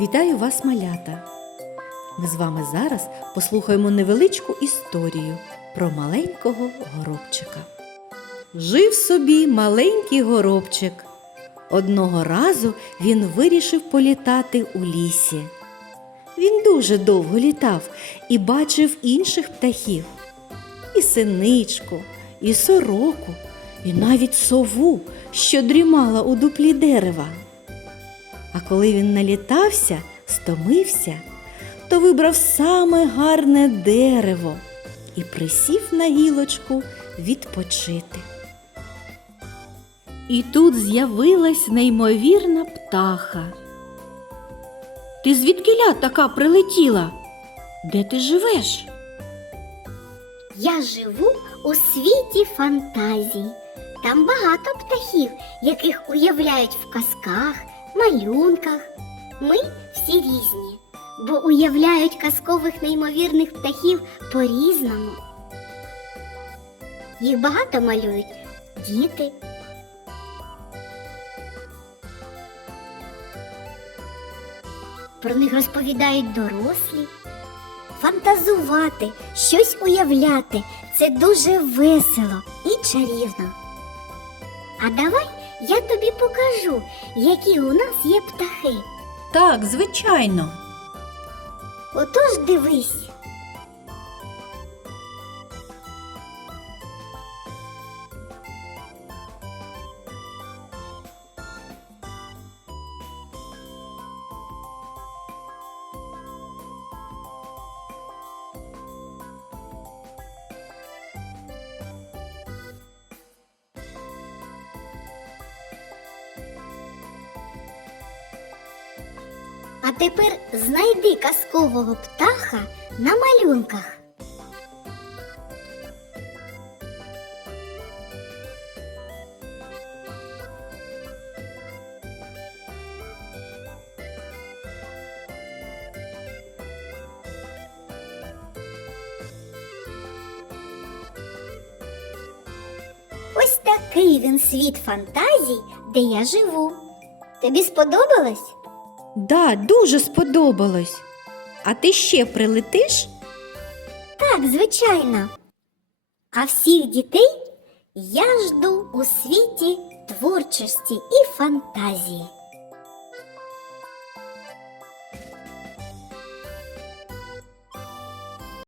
Вітаю вас, малята! Ми з вами зараз послухаємо невеличку історію про маленького горобчика. Жив собі маленький горобчик. Одного разу він вирішив політати у лісі. Він дуже довго літав і бачив інших птахів і синичку, і сороку, і навіть сову, що дрімала у дуплі дерева. А коли він налітався, стомився, то вибрав саме гарне дерево і присів на гілочку відпочити. І тут з'явилась неймовірна птаха. Ти звідкиля така прилетіла? Де ти живеш? Я живу у світі фантазій. Там багато птахів, яких уявляють в казках, малюнках. Ми всі різні, бо уявляють казкових неймовірних птахів по-різному. Їх багато малюють діти. Про них розповідають дорослі. Фантазувати, щось уявляти це дуже весело і чарівно. А давай я тобі покажу, які у нас є птахи. Так, звичайно. Отож дивись. А тепер знайди казкового птаха на малюнках. Ось такий він світ фантазій, де я живу. Тобі сподобалось? Да, дуже сподобалось. А ти ще прилетиш? Так, звичайно. А всіх дітей я жду у світі творчості і фантазії.